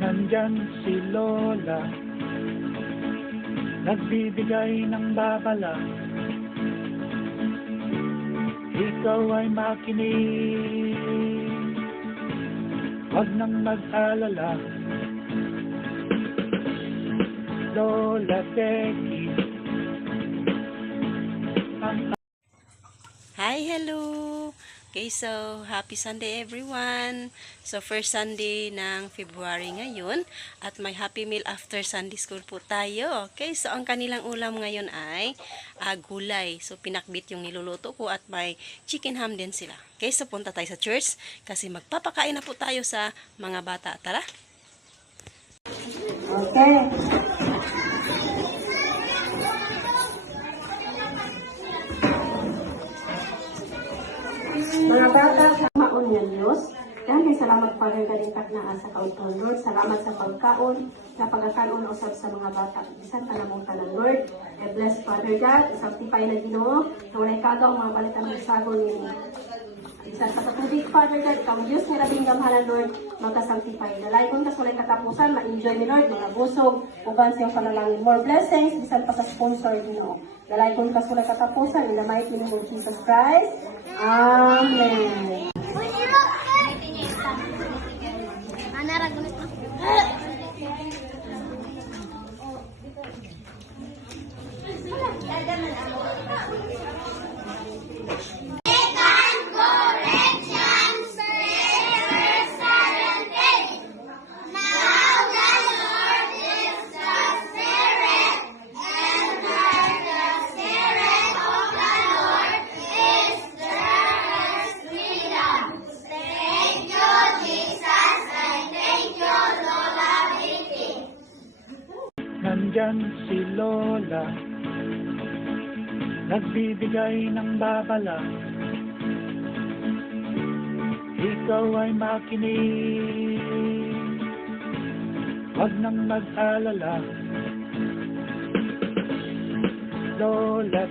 Nandyan si Lola, nagbibigay ng babala. Ikaw ay makinig, wag nang mag-alala. Lola Becky ang... Hi, hello! Okay, so happy Sunday everyone! So first Sunday ng February ngayon at may Happy Meal after Sunday School po tayo. Okay, so ang kanilang ulam ngayon ay gulay. So pinakbit yung niluluto ko at may chicken ham din sila. Okay, so punta tayo sa church kasi magpapakain na po tayo sa mga bata. Tara! Okay. Mga bata, maon yan Diyos. Dahil salamat Father Galintak na sa kaunton Lord. Salamat sa pagkaon, na pagkakaon na usap sa mga bata. Bisan kalamutan ng Lord. I bless Father God, sanctify na Ginoo, na walay kagaw mga balitan ng sagon ni bisan sa katubig Father God, ikaw Diyos ni rabing gamhanan Lord, magka-sanctify. Dalaykon kas walay katapusan, ma-enjoy ni Lord, mga busog, uban siyang panalangin. More blessings, bisan pa sa sponsor Ginoo. Dalaykon kas walay katapusan, in the mighty name of Jesus Christ. Amen. Nandyan si Lola, nagbibigay ng babala. Ikaw ay makinig, wag nang mag-alala. Lola